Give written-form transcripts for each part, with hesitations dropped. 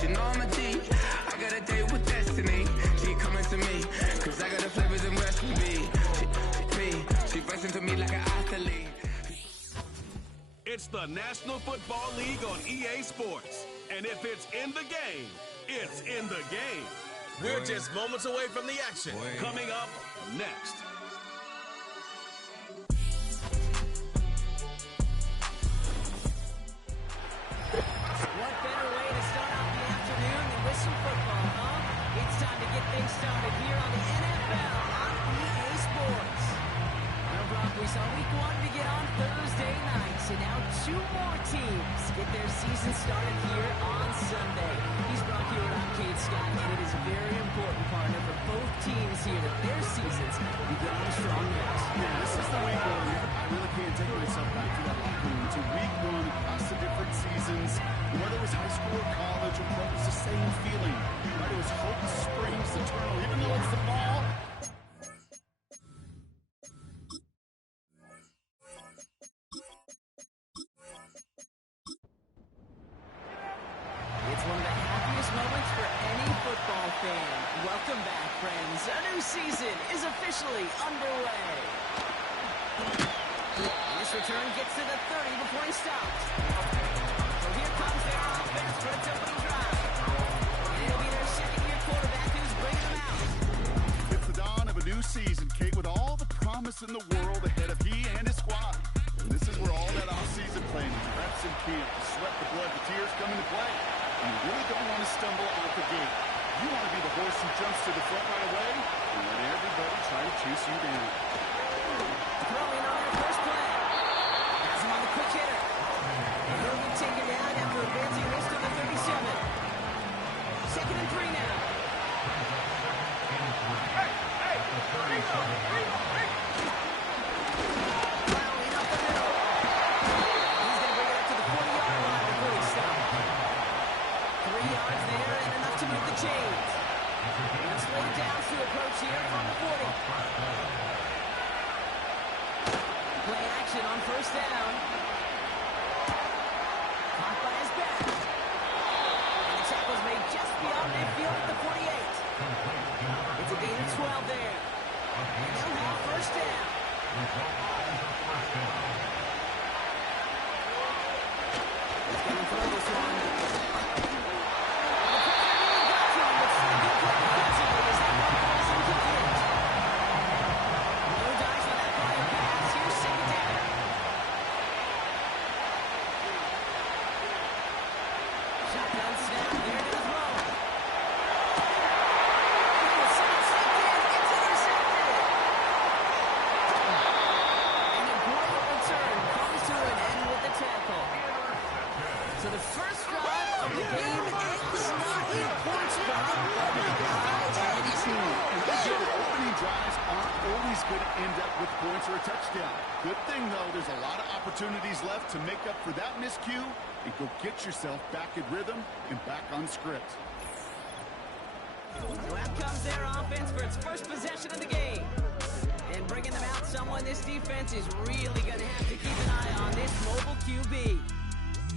She know I'm a G. I got a date with destiny. She coming to me, cause I got the flavors and recipe. She pressing to me like an athlete. It's the National Football League on EA Sports. And if it's in the game, it's in the game. We're just moments away from the action. Coming up next. What better way to start out the afternoon than with some football, huh? It's time to get things started here on the NFL on EA Sports. Well, Brock, we saw week 1 begin on Thursday night, and now 2 more teams get their season started here on Sunday. He's Brock here at Arcade Scott, and it is a very important partner for both teams here that their seasons begin on a strong note. Yeah, this is the week where I really can't take myself back to that locker room. To week 1 across the different seasons, whether it was high school or college or pro, it's the same feeling. Right? It was hope springs eternal, even though it's the fall. It's one of the happiest moments for any football fan. Welcome back, friends. A new season is officially underway. This return gets to the 30 before he stops. So here comes their offense for its opening drive. And it'll be their second-year quarterback who's bringing them out. It's the dawn of a new season, Kate, with all the promise in the world ahead of he and his squad. And this is where all that off-season planning, reps in camp, the sweat, the blood, the tears come into play. And you really don't want to stumble out the gate. You want to be the horse who jumps to the front right away and let everybody try to chase you down. Throwing on their first play. Has him on the quick hitter. And he'll be taken down after advancing this to the 37. Second and 3 now. Plowing up the middle. He's going to bring it up to the 40-yard line before he stops. 3 yards there and enough to move the chains. Let's slow down to approach here from the 40. Play action on first down. Caught by his back. And the tackle's made just beyond midfield at the 48. It's a gain of 12 there. And they'll have first down. He's going to throw this one. Opportunities left to make up for that miscue and go get yourself back in rhythm and back on script. So out comes their offense for its first possession of the game. And bringing them out someone this defense is really going to have to keep an eye on, this mobile QB.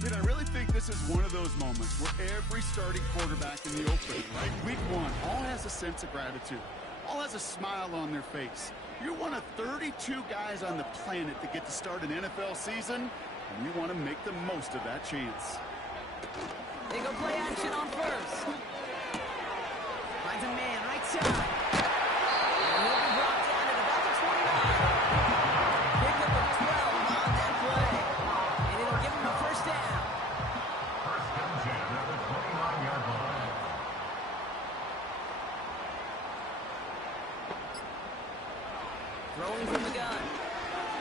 Dude, I really think this is one of those moments where every starting quarterback in the opening, right, week 1, all has a sense of gratitude. All has a smile on their face. You're one of 32 guys on the planet that get to start an NFL season, and we want to make the most of that chance. They go play action on first. Finds a man right side. And he'll be brought down at about the 29. Pick up a 12 on that play. And it'll give him a first down. First and 10 at the 29-yard line. Throwing from the gun.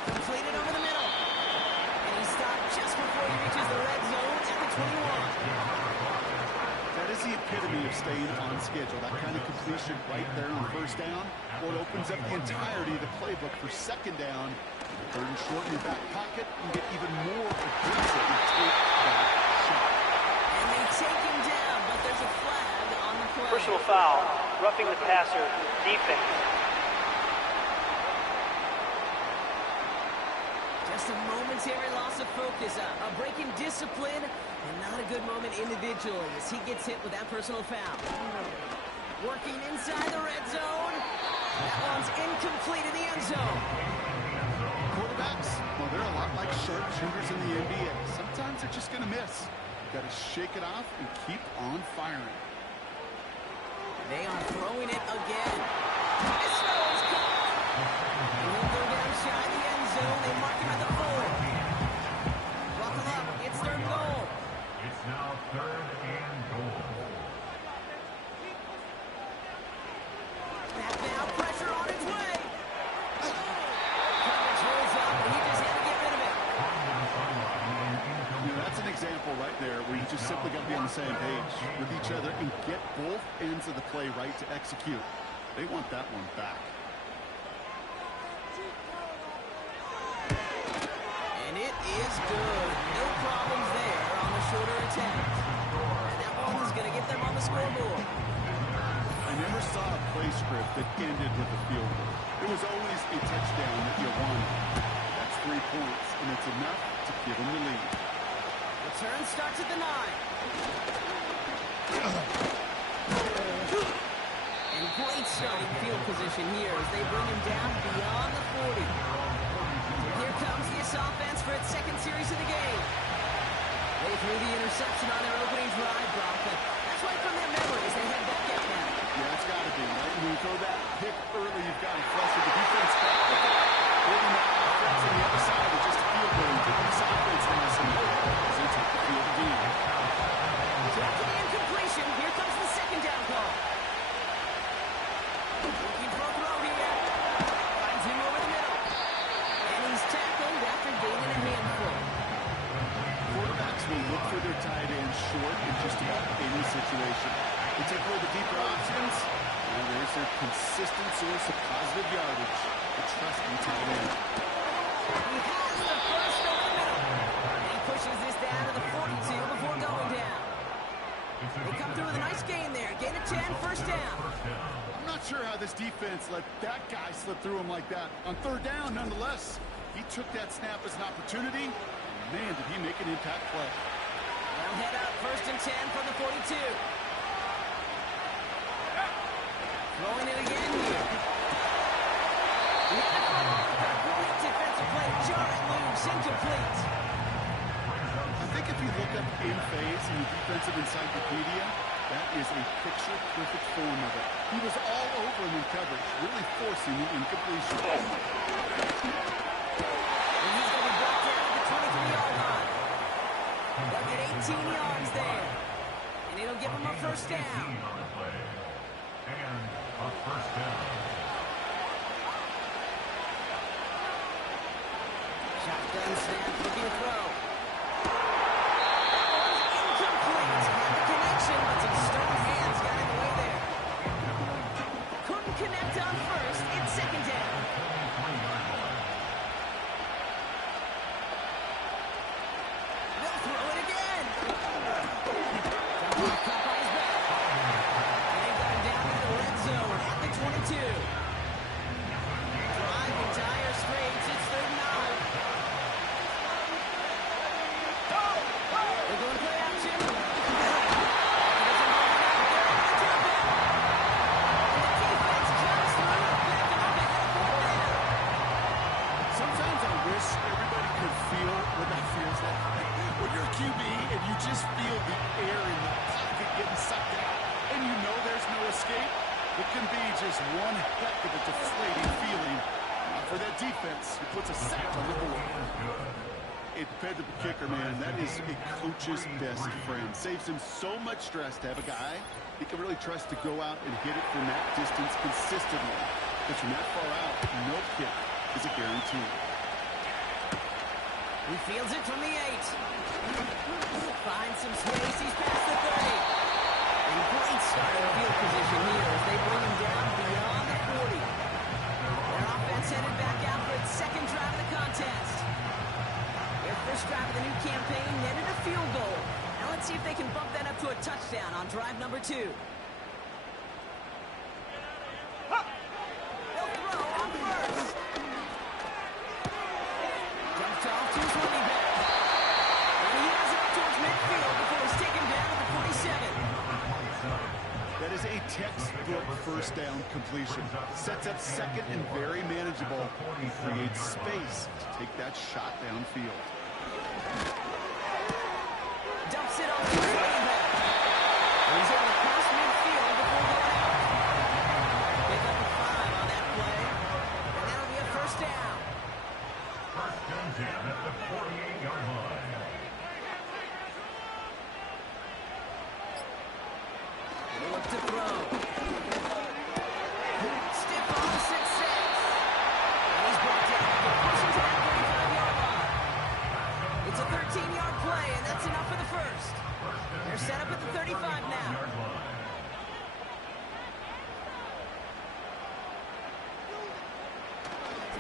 Completed over the middle. And he stopped just before he reaches the red zone at the 21. That is the epitome of staying on schedule. That kind of completion right there on first down. Or it opens up the entirety of the playbook for second down. Third and short in your back pocket. You get even more aggressive and take that shot. And they take him down, but there's a flag on the play. Personal foul, roughing the passer, defense. Just a momentary loss of focus, a break in discipline, and not a good moment individually as he gets hit with that personal foul. Working inside the red zone. That one's incomplete in the end zone. Quarterbacks, well, they're a lot like sharpshooters in the NBA. Sometimes they're just going to miss. Got to shake it off and keep on firing. They are throwing it again. This one's caught. And he'll go down shy of the end zone. They mark him at the 4. Buckle up. It's 3rd goal. It's now 3rd and goal. Back now, pressure on its way. Coverage rolls up, and he just had to get rid of it. That's an example right there where you just simply got to be on the same page with each other and get both ends of the play right to execute. They want that one back. And it is good. No problems there on the shorter attempt. And that one's going to get them on the scoreboard. I never saw a play script that ended with a field goal. It was always a touchdown that you won. That's 3 points, and it's enough to give them the lead. Return starts at the 9. And great starting field position here as they bring him down beyond the 40. Here comes this offense for its 2nd series of the game. They threw the interception on their opening drive, Brock, but that's right from their memories. They head back out now. Yeah, it's got to be, right? When you throw that pick early, you've got to flush the defense back. Holding that offense on the other side with just a field goal. You take this offense now, so they take the field again. Back to the incompletion. Here comes the 2nd down call. Looking for a throw here. Finds him over the middle. And he's tackled after gaining a handful. Quarterbacks will look for their tight end short in just about any situation. They take away the deeper options, and there's their consistent source of positive yardage. The trusting tight end. He has the first over the middle. And he pushes this down to the 42 before going down. They come through with a nice gain there. Gain of 10, 1st down. I'm not sure how this defense let that guy slip through him like that. On 3rd down, nonetheless, he took that snap as an opportunity. Man, did he make an impact play. They'll head up 1st and 10 from the 42. Throwing it again here. He had it for a great defensive play. Jarring loose, incomplete. I think if you look up in phase in the defensive encyclopedia, that is a picture-perfect form of it. He was all over him in coverage, really forcing the incompletion. And he's going to be brought down to the 23-yard line. They'll get 18 yards there. And it'll give him a 1st down. And a 1st down. Shotgun snap, looking to throw. Incomplete. Had the connection, but some stone hands got in the way there. Couldn't connect on 1st. It's 2nd down. They'll throw it again. Caught by his back. And they got him down in the red zone at the 22. Driving tire straights. It's 3rd and 9. They're going to play action. He doesn't hold it out there on the tailback. And the defense comes through to back him up ahead of 4th down. Sometimes I wish everybody could feel what that feels like. When you're a QB and you just feel the air in the pocket getting sucked out, and you know there's no escape, it can be just one heck of a deflating feeling for that defense who puts a sack on the board. A dependable kicker, man, that is a coach's best friend. Saves him so much stress to have a guy he can really trust to go out and hit it from that distance consistently. But from that far out, no kick is a guarantee. He fields it from the 8. Finds some space. He's past the 30. And great starting field position here as they bring him down beyond the 40. Their offense headed back out for its 2nd drive of the contest. Their 1st drive of the new campaign netted a field goal. Now let's see if they can bump that up to a touchdown on drive number 2. They'll throw on 1st. Jump toss. was a textbook first down completion. Sets up second and very manageable. Creates space to take that shot downfield. Dumps it off to his running back. And he's able to cross midfield before going out. Pick up a 5 on that play. And that'll be a first down. First and 10 at the 48-yard line. Look to throw. Stiff on 6-6. And he's brought down after pushing to that 35-yard line. It's a 13-yard play, and that's enough for the first. They're set up at the 35 now.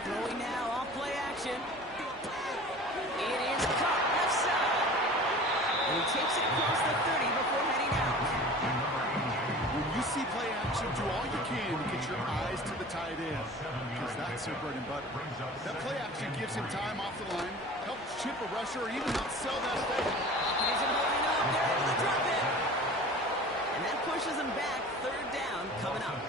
Throwing now, off play action. It is caught left side. And he takes it across the 30 before heading out. When you see play action, do all you can to get your eyes to the tight end, because that's their bread and butter. That play action gives him time off the line, helps chip a rusher, or even helps sell that fake. He isn't holding up. They're able to drop it. And that pushes him back. Third down coming up.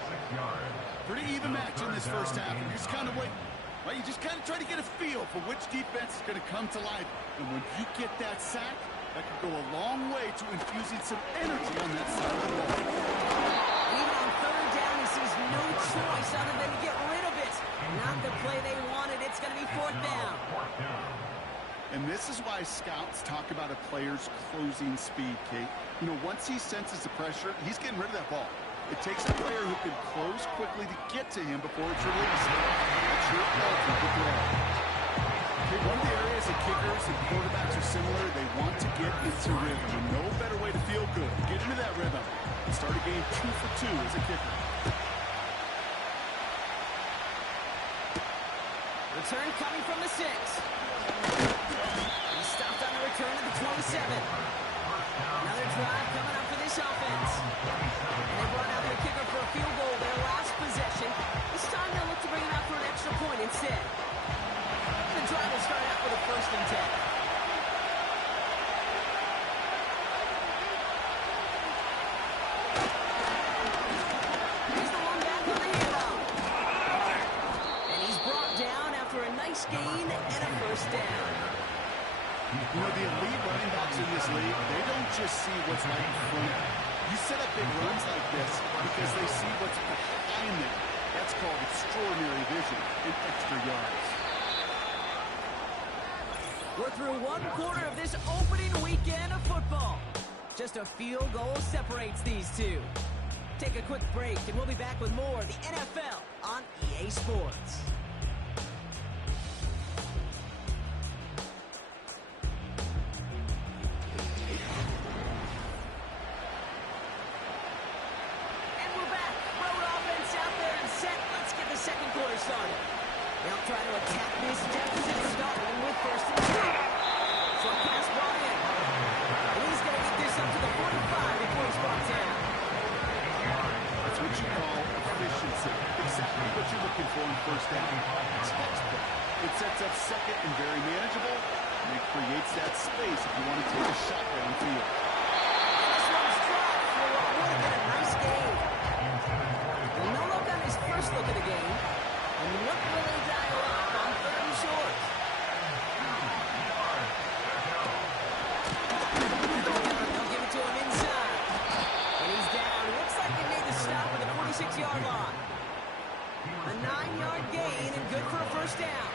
Pretty even match in this first half. And you just kind of wait. Right? You just kind of try to get a feel for which defense is going to come to life. And when you get that sack, that can go a long way to infusing some energy on that side of the ball. Even on third down, he sees no choice other than to get rid of it. Not the play they wanted. It's going to be fourth down. And this is why scouts talk about a player's closing speed, Kate. You know, once he senses the pressure, he's getting rid of that ball. It takes a player who can close quickly to get to him before it's released. That's your ultimate throw. Okay, one of the areas that kickers and quarterbacks are similar, they want to get into rhythm. And no better way to feel good, get into that rhythm, and start a game 2 for 2 as a kicker. Return coming from the 6. He stopped on the return at the 27. Another drive coming up for this offense. And they brought out their kicker for a field goal their last possession. This time they'll look to bring it out for an extra point instead. The drive will start out with a 1st and 10. Here's the one back on the handoff. And he's brought down after a nice gain and a first down. You know, the elite running backs in this league, they don't just see what's right in front of them. You set up big runs like this because they see what's behind them. That's called extraordinary vision and extra yards. We're through one quarter of this opening weekend of football. Just a field goal separates these two. Take a quick break, and we'll be back with more of the NFL on EA Sports. And we're back. Road offense out there and set. Let's get the second quarter started. They'll try to attack this deficit starting with 1st and 10. So pass brought in. And he's going to get this up to the 45 before he's brought down. That's what you call efficiency. Exactly what you're looking for in first down. Textbook. It sets up second and very manageable, and it creates that space if you want to take a shot downfield. This one's dropped for what would have been a nice game. And no look on his first look at the game. And what will they dial up on 3rd and short? They'll give it to him inside. And he's down. Looks like they made the stop at the 46-yard line. A 9-yard gain and good for a first down.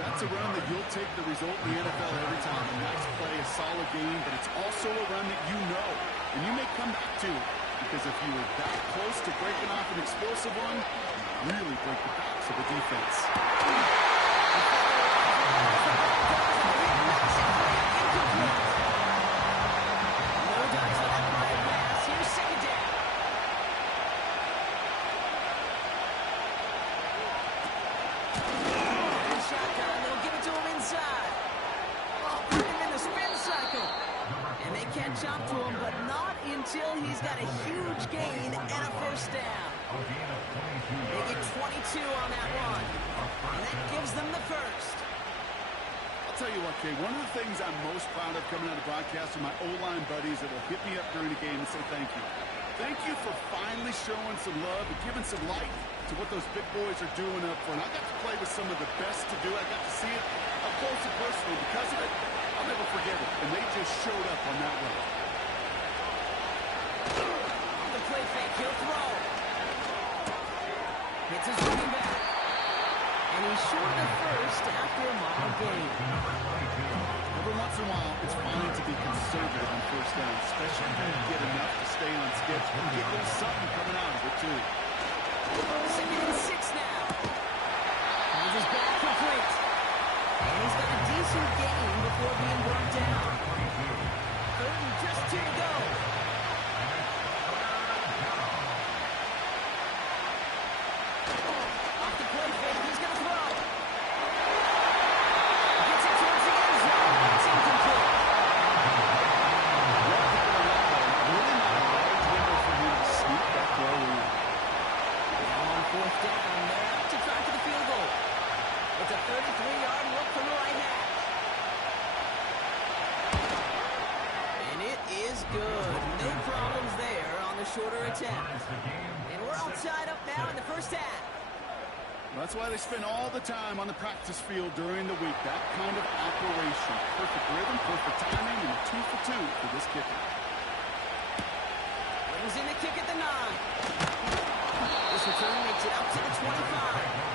That's a run that you'll take the result in the NFL every time. A nice play, a solid game, but it's also a run that you know. And you may come back to it. Because if you were that close to breaking off an explosive one, you really break the backs of the defense. No dice on that wide pass. Here's second down. And shotgun. They'll give it to him inside. Oh, put him in the spin cycle. And they catch up to him, but not until he's got a huge gain and a first down. They get 22 on that one. And that gives them the first. I'll tell you what, Kay, one of the things I'm most proud of coming out of broadcast are my O-line buddies that will hit me up during the game and say thank you. Thank you for finally showing some love and giving some light to what those big boys are doing up front. I got to play with some of the best to do. I got to see it up close and personal. Because of it, I'll never forget it. And they just showed up on that one. The play fake, he'll throw. Hits his running back. And he's short of first after a mile gain. Every once in a while, it's fine to be conservative on first down, especially when you get enough to stay on schedule. You get a little something coming out of it, too. 2nd and 6 now. Finds his ball complete. And he's got a decent gain before being brought down. 3rd and just 2 to go. Off the play fake, he's going to throw. Gets it towards the end zone. It's incomplete. Really not a large window for him to sneak that throw in. Now on 4th down, they're out to try for the field goal. It's a 33-yard look from the right half. And it is good. No problems there on the shorter attempt. And we're all tied up now in the first half. That's why they spend all the time on the practice field during the week. That kind of operation. Perfect rhythm, perfect timing, and a 2 for 2 for this kicker. Brings in the kick at the 9. This return makes it up to the 25.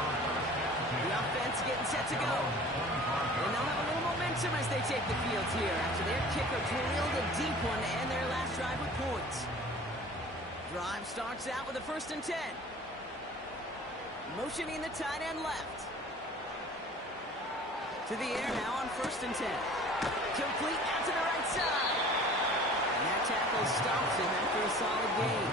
The offense getting set to go. And they'll have a little momentum as they take the field here after their kicker drilled a deep one to end their last drive with points. Drive starts out with a 1st and 10. Motioning the tight end left. To the air now on 1st and 10. Complete out to the right side. And that tackle stops him after a solid gain.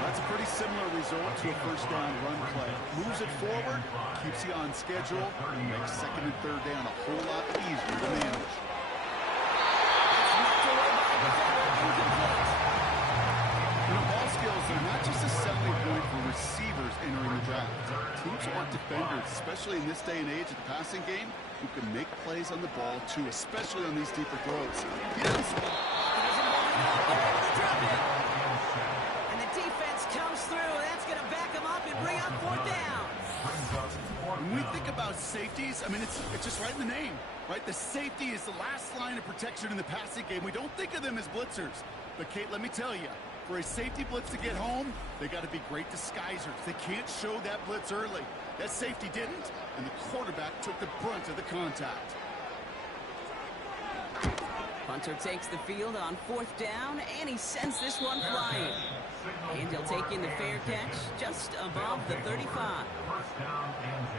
That's a pretty similar result to a first down run play. Moves it forward, keeps you on schedule, and makes 2nd and 3rd down a whole lot easier to manage. It's knocked away by a defender. Incomplete. You know, ball skills are not just a selling point for receivers entering the draft. Teams want defenders, especially in this day and age of the passing game, who can make plays on the ball too, especially on these deeper throws. He doesn't spot. He doesn't hold it up. They're able to drop it. And the defense comes through. That's going to back him up and bring up 4th down. When we think about safeties, I mean, it's just right in the name, right? The safety is the last line of protection in the passing game. We don't think of them as blitzers. But, Kate, let me tell you, for a safety blitz to get home, they got to be great disguisers. They can't show that blitz early. That safety didn't, and the quarterback took the brunt of the contact. Punter takes the field on 4th down, and he sends this one flying. And he'll take in the fair catch just above the 35.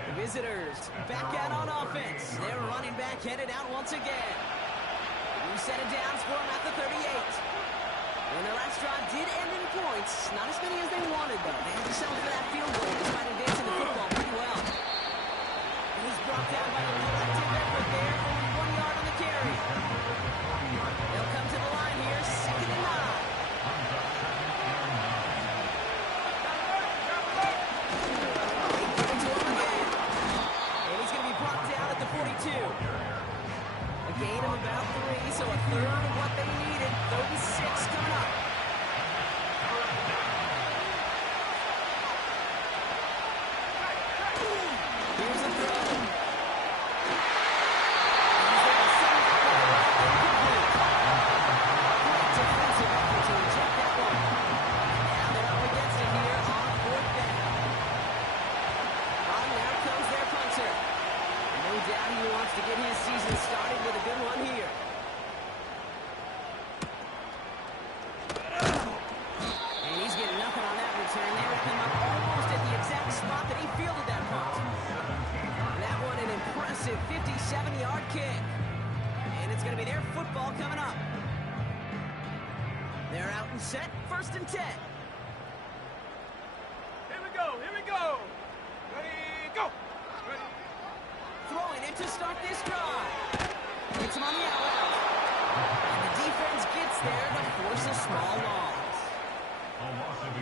The visitors back out on offense. Their running back headed out once again. New set of downs for him at the 38. And their last drive did end in points. Not as many as they wanted, though. They had to settle for that field goal despite advancing the football pretty well. And he's brought down by a collective effort there. Only 1 yard on the carry. They'll come to the line here. 2nd and 9. They give it to him again. And he's going to be brought down at the 42. A gain of about 3, so a 1/3 of what they needed. 3rd and 6 coming up. Here's a throw. He's there to send it forward. Incomplete. Great defensive effort to reject that one. Now they're up against it here on 4th down. Now comes their punter. No doubt he wants to get his season started with a good one here. And he's getting nothing on that return. They were coming up almost at the exact spot that he fielded that punt. That one an impressive 57-yard kick. And it's going to be their football coming up. They're out and set. 1st and 10. Here we go. Ready, go. Ready. Throwing it to start this drive. Gets him on the out route. And the defense gets there to force a small loss.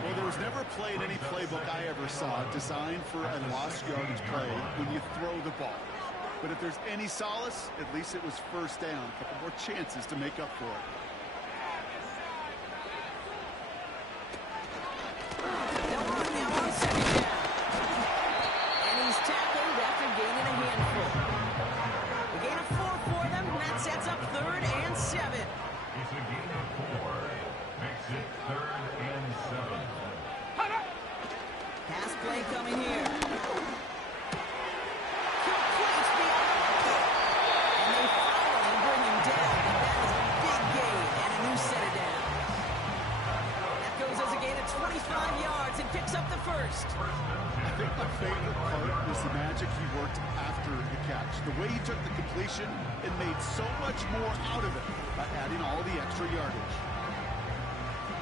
Well, there was never a play in any playbook I ever saw designed for a lost yardage play when you throw the ball. But if there's any solace, at least it was 1st down. A couple more chances to make up for it. to 25 yards and picks up the first. I think my favorite part was the magic he worked after the catch. The way he took the completion and made so much more out of it by adding all the extra yardage.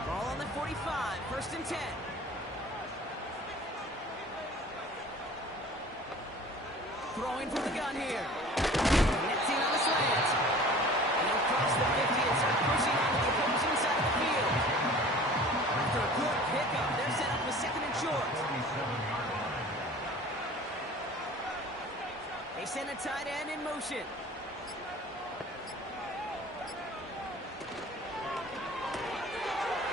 Ball on the 45, 1st and 10. Throwing from the gun here. Netting on the slant. And he'll cross the 50 and start pushing onto the opposing side of the field. After a good pickup, they're set up with 2nd and short. They send a tight end in motion.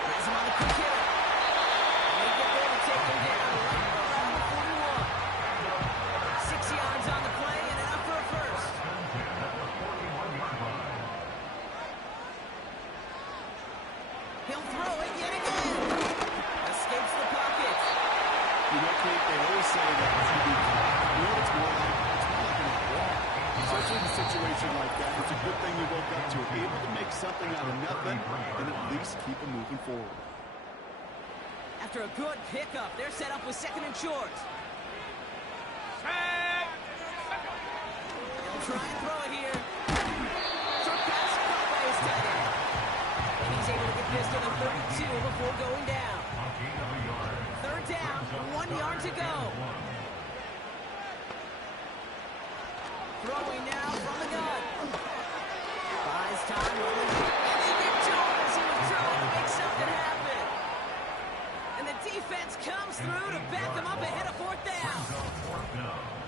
Has him on the quick hitter. And they get there to take him down right around the 41. 6 yards on the play and enough for a first. He'll throw it yet again. Escapes the pocket. You know, Kate, they always say that if you do, you know, it's more like an walk. Especially in a situation like that, it's a good thing you woke up to it. Able to make something out of nothing and at least keep them moving forward. After a good pickup, they're set up with 2nd and short. They'll try and throw it here. Short pass caught by his tight end. And he's able to get this to the 32 before going down. 3rd down, 1 yard to go. Throwing now from the gun. Buys time on the gun. And they get Jones. He was trying to make something happen. And the defense comes through to back him up ahead of 4th down.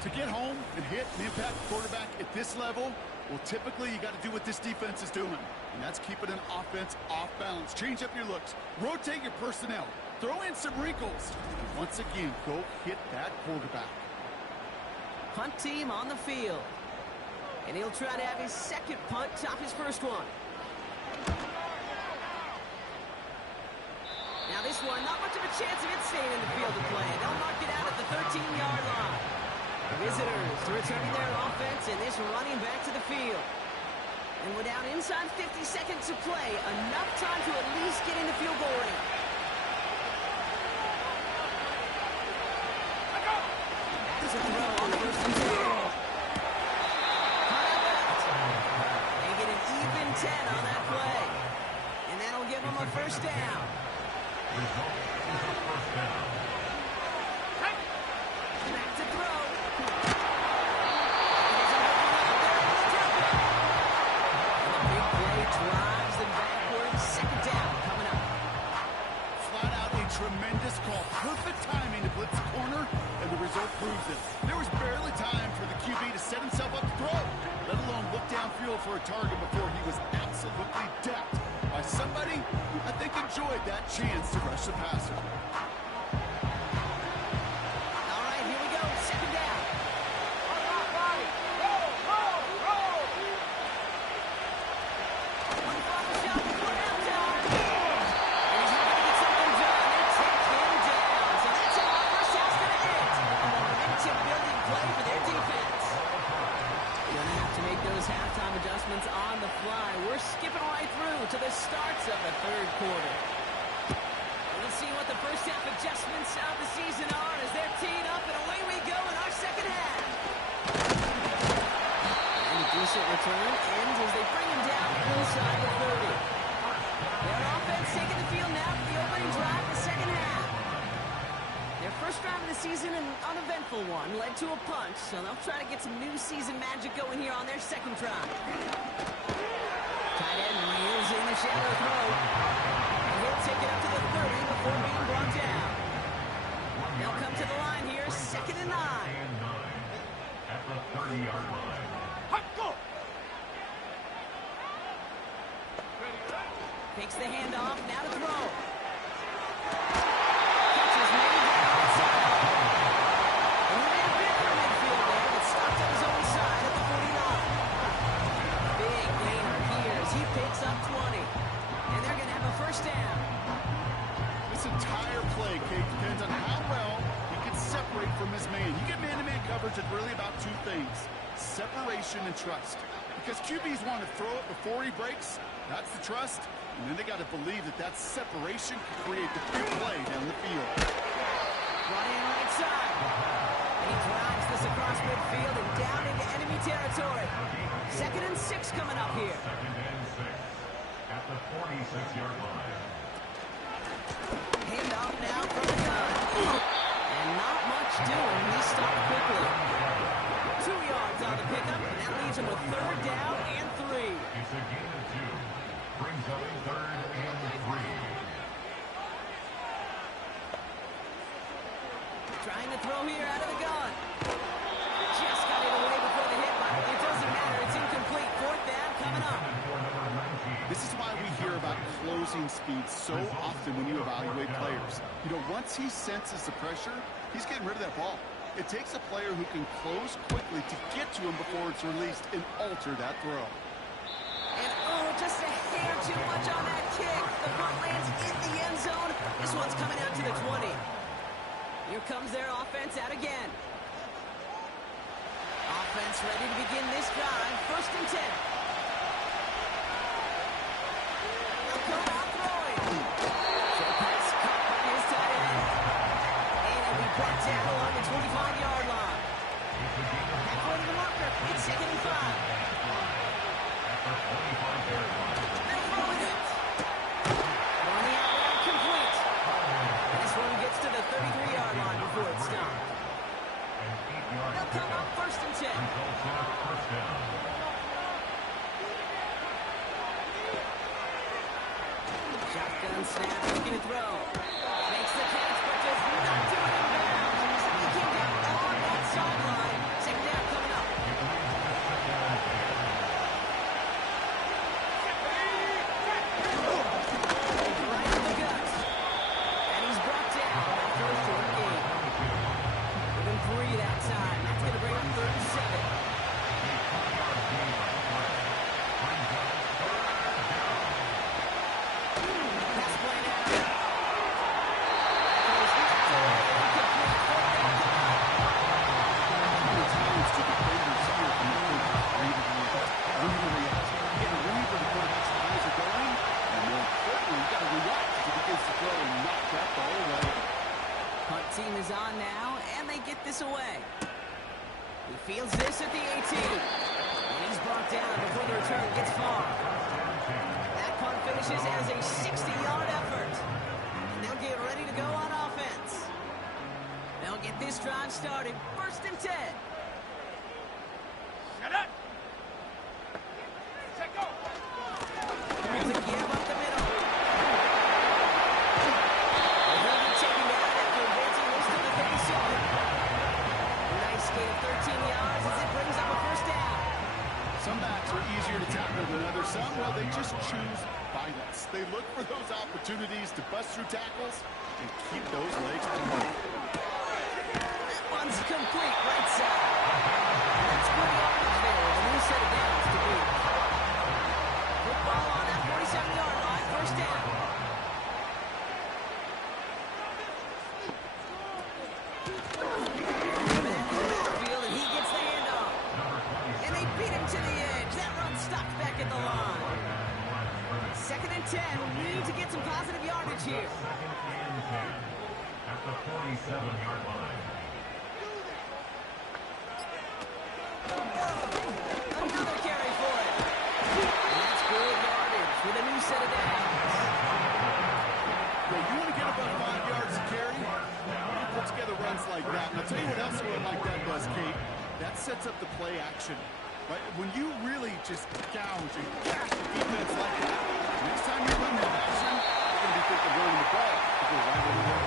To get home and hit and impact the quarterback at this level, well, typically you got to do what this defense is doing, and that's keeping an offense off balance. Change up your looks, rotate your personnel, throw in some wrinkles, and once again, go hit that quarterback. Punt team on the field. And he'll try to have his 2nd punt top his 1st one. Now this one, not much of a chance of it staying in the field of play. They'll mark it out at the 13-yard line. The visitors returning their offense and this running back to the field. And we're down inside 50 seconds to play. Enough time to at least get in the field goal range. There's a throw on 1st and 10. They get an even 10 on that play. And that'll give them a 1st down. Back to throw. And the big play drives them backwards. 2nd down coming up. Flat out a tremendous call. Perfect timing to blitz the corner, and the result proves it. There was barely time for the QB to set himself up to throw, let alone look downfield for a target before he was absolutely decked by somebody who I think enjoyed that chance to rush the passer. All right, here we go. 2nd down. One final shot before halftime. And he's looking to get something done. They take him down. So that's how our first half's going to end. A momentum-building play for their defense. Gonna have to make those halftime adjustments on the fly. We're skipping right through to the starts of the 3rd quarter. We'll see what the first half adjustments of the season are as they're teed up, and away we go in our 2nd half. And a decent return ends as they bring him down inside the 30. Their offense taking the field now for the opening drive of the 2nd half. Their first drive of the season, an uneventful one, led to a punch, so they'll try to get some new season magic going here on their 2nd drive. Tight end wheels in the shallow throw. And he'll take it up to the 30 before being brought down. They'll come to the line here, 2nd and 9. At the 30-yard line. Takes the handoff, now to throw. Catches made outside. And he made a big for midfield there, but stopped on his own side at the 49. Big gainer here as he picks up 20. And they're going to have a 1st down. This entire play, Kate, depends on how well he can separate from his man. You get man-to-man coverage, it's really about 2 things: separation and trust. Because QBs want to throw it before he breaks. That's the trust. And then they got to believe that that separation can create the big play down the field. Running right side. And he drives this across midfield and down into enemy territory. 2nd and 6 coming up here. 2nd and 6 at the 46-yard line. Hand off now from the gun. And not much doing. He stopped quickly. 2 yards on the pickup, and that leaves him with 3rd down and 3. It's a gain of 2. Brings up 3rd and 3. Trying to throw here out of the gun. Just got it away before the hit, but it doesn't matter. It's incomplete. 4th down coming up. This is why we hear about closing speed so often when you evaluate players. You know, once he senses the pressure, he's getting rid of that ball. It takes a player who can close quickly to get to him before it's released and alter that throw. And oh, just a hair too much on that kick. The ball lands in the end zone. This one's coming out to the 20. Here comes their offense out again. Offense ready to begin this drive. 1st and 10. They'll come out throwing. Short pass caught by his tight end. And it'll be brought down along the 25-yard line. Halfway to the marker. It's 2nd and 5. They're throwing it. On the outright complete. And this one gets to the 33-yard line before it's stopped. They'll come up 1st and 10. Shotgun snap, looking to throw. Makes the catch, but does not do it in bounds. He came down on that sideline. 2nd down coming up. Right in the guts. And he's brought down after a short gain. Within 3 that time. That's going to bring up 3rd and 7. Pass play now. Goes not to incomplete. 4th down coming up. How many times do defenders hear from the read the reaction? You got to read where the quarterback's eyes are going, and more importantly, you got to react as he begins to throw and knock that ball away. Punt team is on now, and they get this away. He fields this at the 18. And he's brought down before the return gets far. That punt finishes as a 60-yard effort. And they'll get ready to go on offense. They'll get this drive started. 1st and 10. Shut up. Check go. Here's a give up the middle. He'll be taken down after advancing most of the 37. Nice gain of 13 yards as it brings up a 1st down. Some backs are easier to tackle than others. Some, well, they just choose violence. They look for those opportunities to bust through tackles and keep those legs moving. That one's complete right side. That's good yardage there. A new set of downs to beat. Football on that 47-yard line. 1st down. Field, and he gets the handoff. And they beat him to the edge. That run stopped back at the line. 2nd and 10. We need to get some positive yardage here. 2nd and 10 at the 47-yard line. Another carry for it. And that's good yardage with a new set of downs. Well, you want to get above 5 yards to carry? You put together runs like that. And I'll tell you what else a run like that does, Kate. That sets up the play action. Right? When you really just gouge and gash the defense like that, next time you run that action, you're going to be thinking running the ball. Right over there.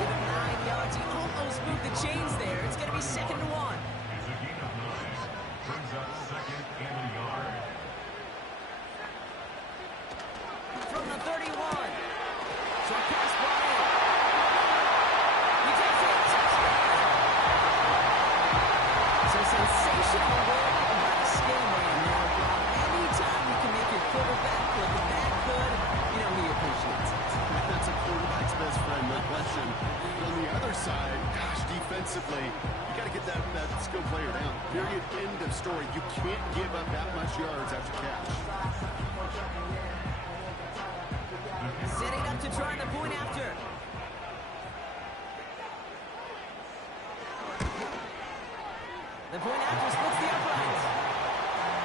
With a 9 yards, he almost moved the chains there. It's going to be 2nd and 1. It's a gain of 9. Brings up 2nd and a yard. From the 31. Short pass ball in. He takes it. So sensational work by the skill man there, Brock. Anytime you can make your quarterback look that good, you know he appreciates it. That's a quarterback's best friend, no question. But on the other side, gosh, defensively, you got to get that skill player down. Period. End of story. You can't give up that much yards after catch. Setting up to try the point after. The point after splits the uprights.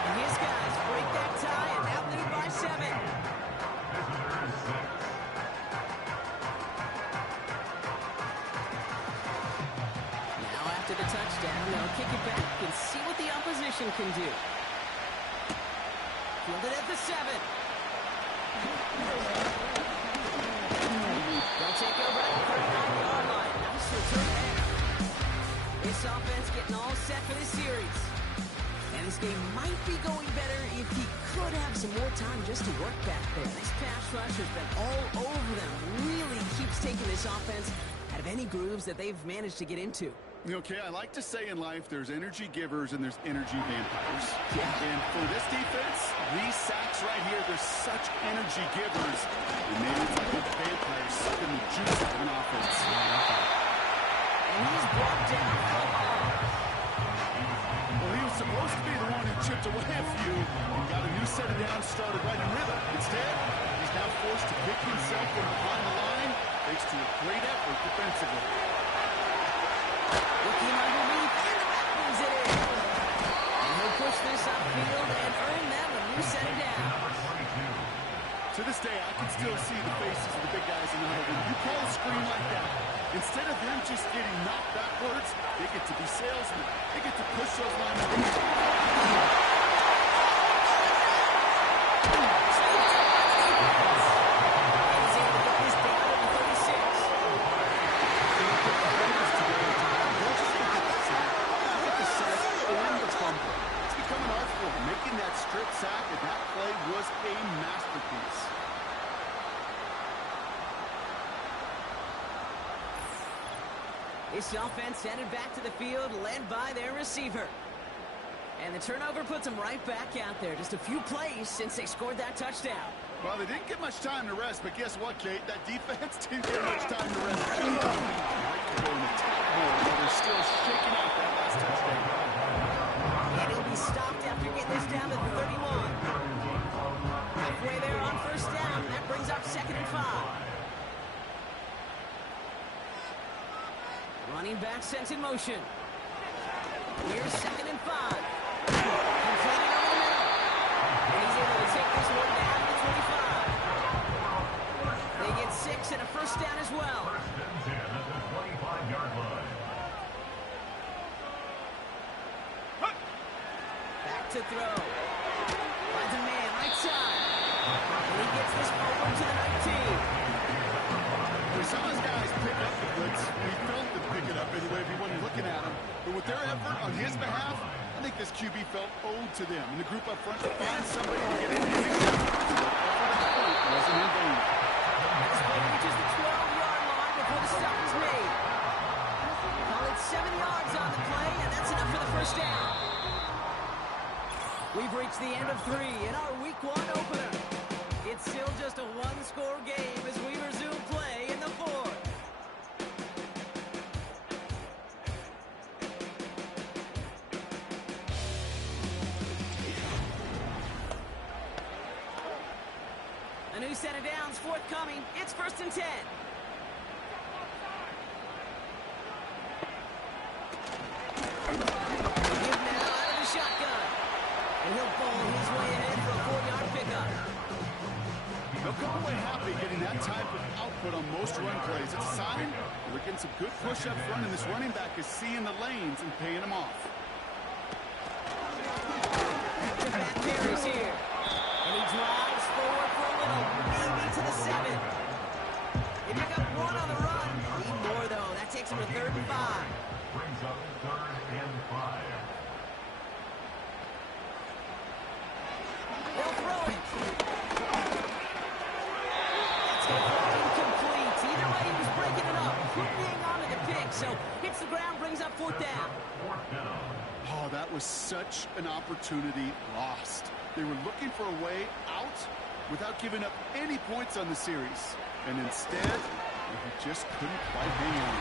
And his guys break that tie and now lead by 7. Now after the touchdown, they'll kick it back and see what the opposition can do. Fielded at the 7. They'll take over at the 39-yard line. Nice return there. This offense getting all set for this series. And this game might be going better if he could have some more time just to work back there. This pass rush has been all over them. Really keeps taking this offense out of any grooves that they've managed to get into. Okay, I like to say in life there's energy givers and there's energy vampires. Yeah. And for this defense, these sacks right here, they're such energy givers. And maybe it's like a vampire sucking the juice out of an offense. And he's brought down for a loss. Well, he was supposed to be the one who chipped away a few and got a new set of downs started right in rhythm. Instead, he's now forced to pick himself from behind the line thanks to a great effort defensively. Looking underneath, and the back brings it in. And he'll push this upfield and earn them a new set of downs. To this day, I can still see the faces of the big guys in the huddle. When you call a screen like that, instead of them just getting knocked backwards, they get to be salesmen. They get to push those linemen. Making that strip sack and that play was a masterpiece. This offense headed back to the field, led by their receiver. And the turnover puts them right back out there. Just a few plays since they scored that touchdown. Well, they didn't get much time to rest, but guess what, Kate? That defense didn't get much time to rest. They're still shaking out that last touchdown. And he'll be stopped after getting this down to the 31. Halfway there on first down. That brings up 2nd and 5. Running back sent in motion. Here's 2nd and 5. Completed over the middle. And he's able to take this one down to the 25. They get 6 and a first down as well. First and 10 at the 25-yard line. Back to throw. Finds a man right side. And he gets this over to the 19. We saw his guys pick up the blitz. We felt them pick it up anyway if you wasn't looking at him. But with their effort on his behalf, I think this QB felt owed to them. And the group up front to find somebody to get in his effort wasn't in vain. This play reaches the 12-yard line before the stop is made. Call it 7 yards on the play, and that's enough for the first down. We've reached the end of 3 in our Week 1 opener. It's still just a one-score game as we resume play in the 4th. A new set of downs forthcoming. It's 1st and 10. Give now out of the shotgun. And he'll fall his way ahead for a 4-yard pickup. They'll come away happy getting that type of output on most run plays. It's a sign they're getting some good push up front, and this running back is seeing the lanes and paying them off. The back carries here. And he drives forward for a little, maybe to the 7. They pick up 1 on the run. Need more, though. That takes him to 3rd and 5. Brings up 3rd and 5. They'll throw it. That's going to fall incomplete. Either way, he was breaking it up. Couldn't hang on to the pick, so hits the ground, brings up 4th down. Oh, that was such an opportunity lost. They were looking for a way out without giving up any points on the series. And instead, he just couldn't quite hang on.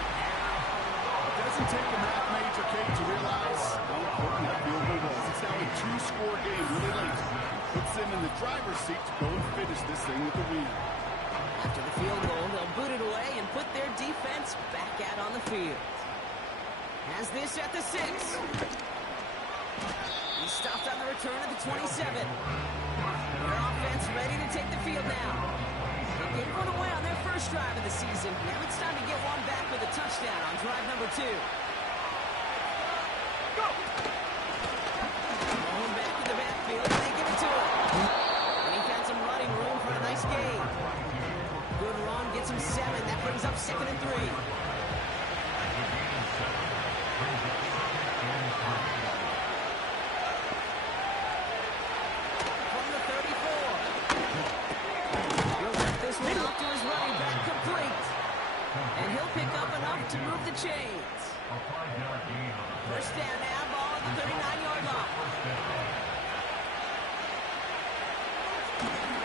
It doesn't take a math major, Kate, to realize how important that field goal was. It's now a 2-score game really late. Puts them in the driver's seat to go and finish this thing with a win. After the field goal, they'll boot it away and put their defense back out on the field. Has this at the 6. He stopped on the return at the 27. Their offense ready to take the field now. They gave one away on their first drive of the season. Now it's time to get one back with a touchdown on drive number 2. Go! Going back in the backfield, and they give it to him. And he found some running room for a nice gain. Good run, gets him 7. That brings up 2nd and 3. From the 34. He'll let this one off to his running back, complete. And he'll pick up enough to move the chains. First down now, ball at the 39-yard line.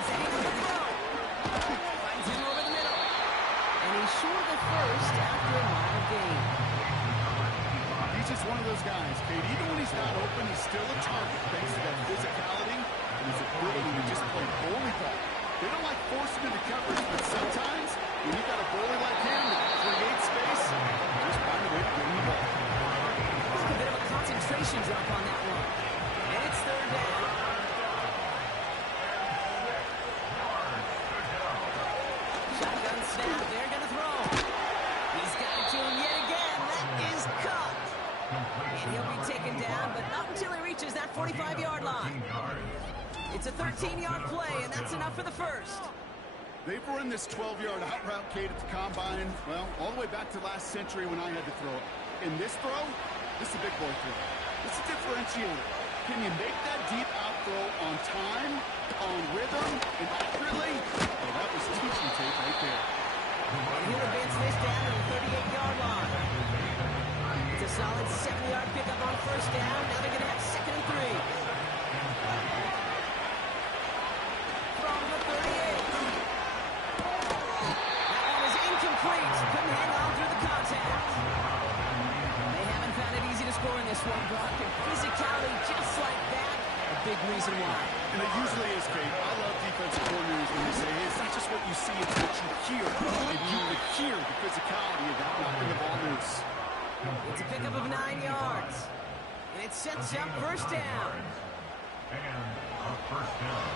Setting up the throw. Finds him over the middle. And he's short of the first after a mile gain. He's just one of those guys, Kate. Even when he's not open, he's still a target thanks to that physicality and his ability to just play bully ball. They don't like forcing him into coverage, but sometimes when you've got a bully like him that creates space, just find a way to bring the ball. A bit of a concentration drop on that one. And it's 3rd down. Shotgun snap. They're going to throw. He's got it to him yet again. That is caught. And he'll be taken down, but not until he reaches that 45-yard line. It's a 13-yard play, and that's enough for the first. They've run this 12-yard out route, Kate, at the combine, well, all the way back to last century when I had to throw it. In this throw, this is a big boy throw. This is a differentiator. Can you make that deep out throw on time, on rhythm, and accurately? Well, that was teaching tape right there. And he'll advance this down to the 38-yard line. It's a solid 7-yard pickup on first down. Now they're going to have 2nd and 3. From the 38. That one is incomplete. Couldn't hang on through the contact. They haven't found it easy to score in this one, Brock. And physicality just like that, a big reason why. And it usually is, Kate. I love defensive coordinators when they say, hey, it's not just what you see, it's what you hear. And you could hear the physicality of that knocking the ball loose. It's a pickup of 9 yards. And it sets up first down. And a first down.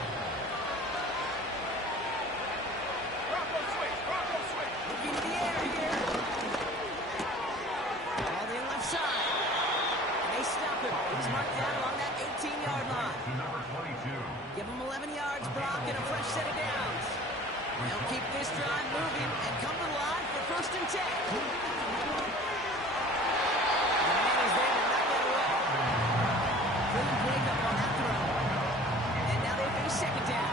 Looking in the air here. Ball in left side. And they stop him. He's marked down along that 18-yard line. To number 22. Give him 11 yards, Brock, and a fresh set of downs. They'll keep this drive moving and come to the line for 1st and 10. The man is there to knock that away. Couldn't break up on that throw. And now they face 2nd down.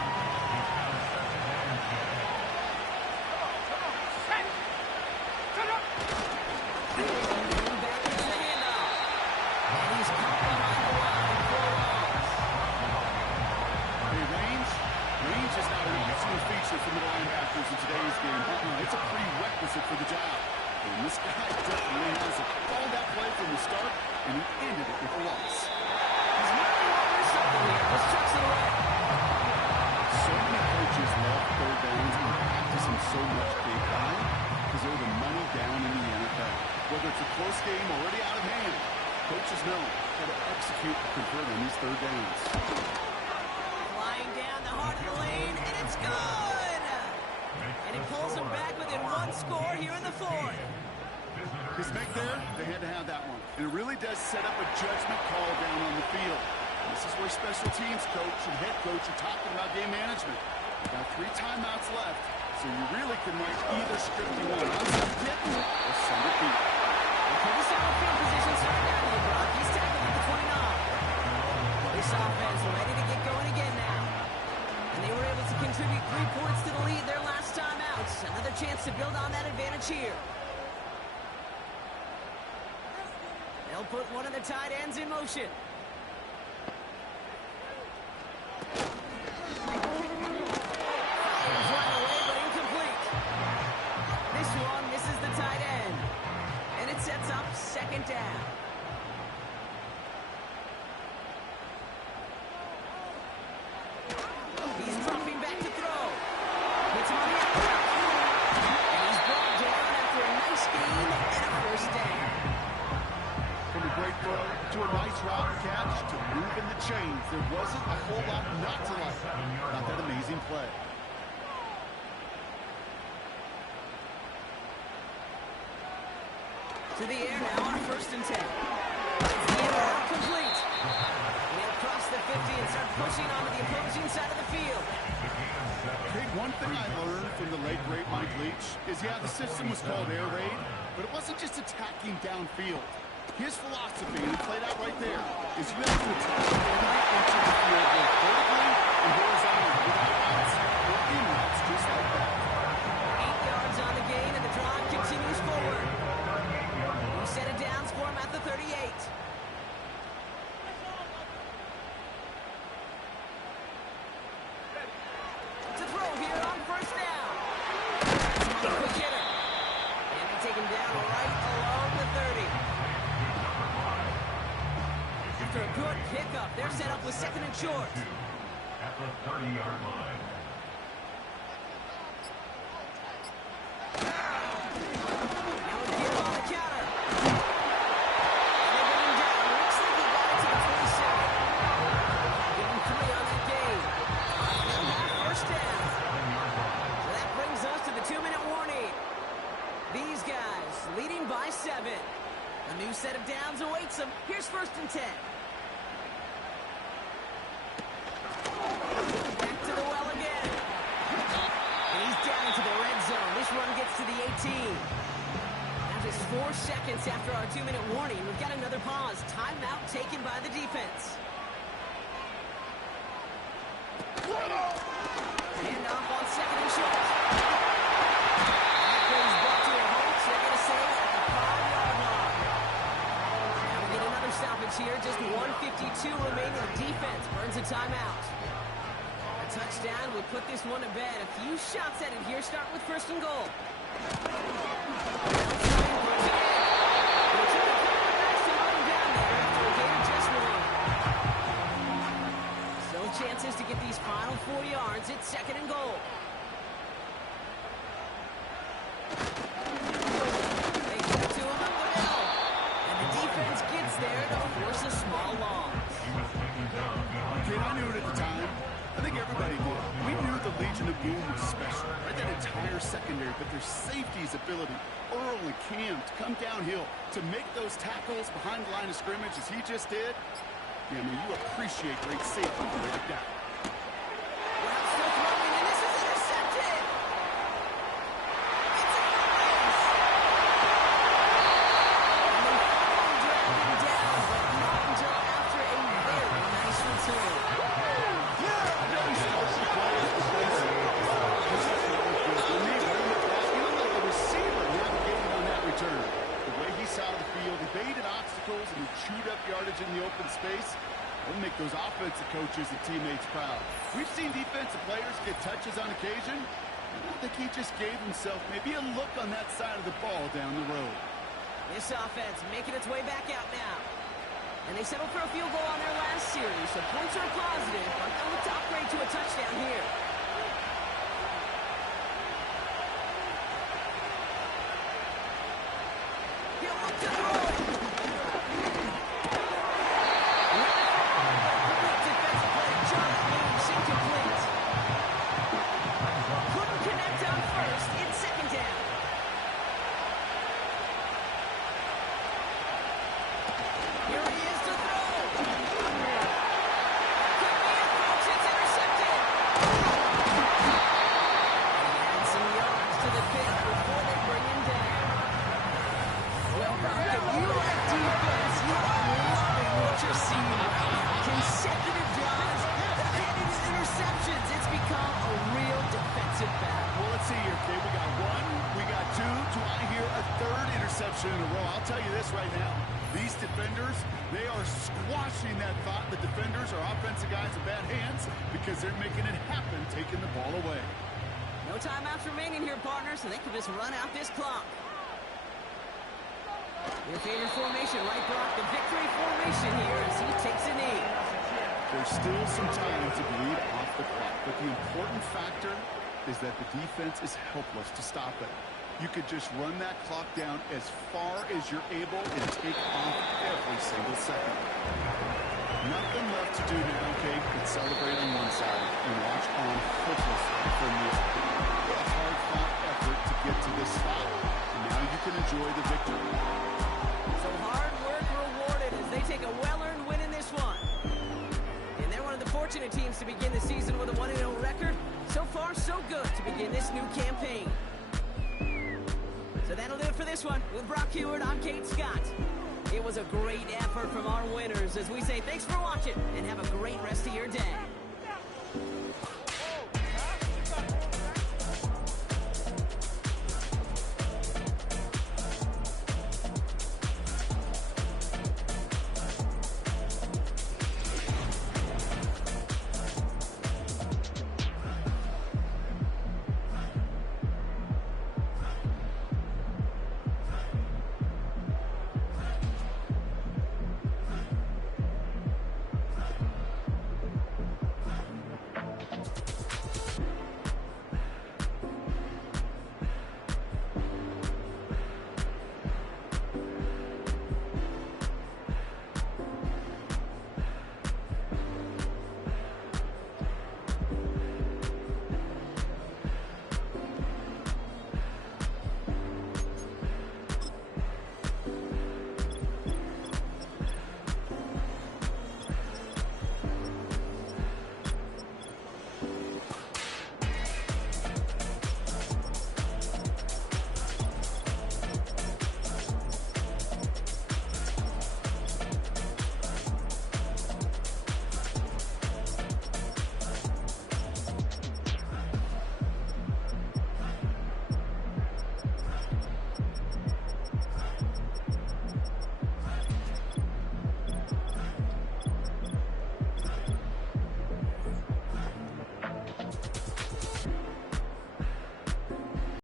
Going back into the handoff. And he's caught behind the line for a loss. Hey, range is not an optional feature for middle linebackers in today's game. It's a prerequisite for the job. And this guy definitely has it. Called that play from the start, and he ended it with a loss. He's really over something here. Just chucks it away. So many coaches love 3rd downs and practice them so much, Kate. Why? Because they're the money down in the NFL. Whether it's a close game already out of hand, coaches know how to execute and convert on these 3rd downs. Flying down the heart of the lane, and it's good! And it pulls them back within 1 score here in the 4th. This back there, they had to have that one. And it really does set up a judgment call down on the field. This is where special teams coach and head coach are talking about game management. You've got 3 timeouts left, so you really can write either script you want. Onside kick or send it deep. Okay, this out of field position starting down here, Brock. He's tackling at the 29. This offense ready to get going again now. And they were able to contribute 3 points to the lead their last time out. Another chance to build on that advantage here. They'll put one of the tight ends in motion. Firing flying away, but incomplete. This one misses the tight end. And it sets up 2nd down. He's dropping back to throw. Hits him on the outside. nice route catch to move in the chains. There wasn't a whole lot not to like about that amazing play. To the air now on 1st and 10. Complete. They'll cross the 50 and start pushing onto the opposing side of the field. Big one thing I learned from the late great Mike Leach is, yeah, the system was called air raid, but it wasn't just attacking downfield. His philosophy, and it played out right there, is you have to attack every inch of the field, both vertically and horizontally, without routes or in routes, just like that. 8 yards on the gain, and the drive continues forward. We set it down for him at the 38. To throw here on 1st down. Quick hitter. And they take him down right along the 30. After a good pickup, they're set up with 2nd and short. At the 30-yard line. Now a give on the counter. And they bring him down. Looks like he got it to the 27. Give him 3 on that gain. They'll have 1st down. So that brings us to the 2-minute warning. These guys leading by 7. A new set of downs awaits them. Here's 1st and 10. Back to the well again. And he's down into the red zone. This run gets to the 18. Now just 4 seconds after our 2-minute warning, we've got another pause. Timeout taken by the defense. Hand off on 2nd and short. That goes back to a halt. They're going to say at the 5-yard line. Now we get another stoppage here. Just 1:52 remaining. Defense burns a timeout. A touchdown will put this one to bed. A few shots at it here. Start with 1st and goal. Still chances to get these final 4 yards. It's 2nd and goal. They get it to him up the middle. And the defense gets there to force a small loss. Kid, I knew it at the time. I think everybody did. We knew the Legion of Boom was special, right? That entire secondary, but their safety's ability, Earl and Cam, to come downhill, to make those tackles behind the line of scrimmage as he just did. Yeah, I mean, you appreciate great safety like that. Well, still throwing, and this is intercepted. It's a race. And they finally drag him down, but not until after a very nice return. The way he saw the field, he baited obstacles and he chewed up yardage in the open space. It'll make those offensive coaches and teammates proud. We've seen defensive players get touches on occasion. I think he just gave himself maybe a look on that side of the ball down the road. This offense making its way back out now. And they settled for a field goal on their last series, so points are positive, but they'll look to upgrade to a touchdown here. He'll look to throw it. Defensive play, John moves incomplete. Couldn't connect on 1st. It's 2nd down. Here he is to throw. Could be approach. It's intercepted. And some yards to the pit before they bring him down. Well, Rock, if you like defense, you are loving what you're seeing right now. Consecutive drives that ended in interceptions. It's become a real defensive battle. Well, let's see here, kid. We got 1, we got 2. Do I hear a 3rd interception in a row? I'll tell you this right now. These defenders, they are squashing that thought the defenders are offensive guys in bad hands because they're making it happen, taking the ball away. No timeouts remaining here, partners, so they can just run out this clock. Your favorite formation, right, Brock? The victory formation here as he takes a knee. There's still some time to bleed off the clock, but the important factor is that the defense is helpless to stop it. you could just run that clock down as far as you're able and take off every single second. Nothing left to do now, Kate, but celebrate on one side and watch on hopelessly from the other. What a hard-fought effort to get to this spot. And now you can enjoy the victory. So hard work rewarded as they take a well-earned win in this one. And they're one of the fortunate teams to begin the season with a 1-0 record. So far, so good to begin this new campaign. So that'll do it for this one. With Brock Heward, I'm Kate Scott. It was a great effort from our winners as we say thanks for watching and have a great rest of your day.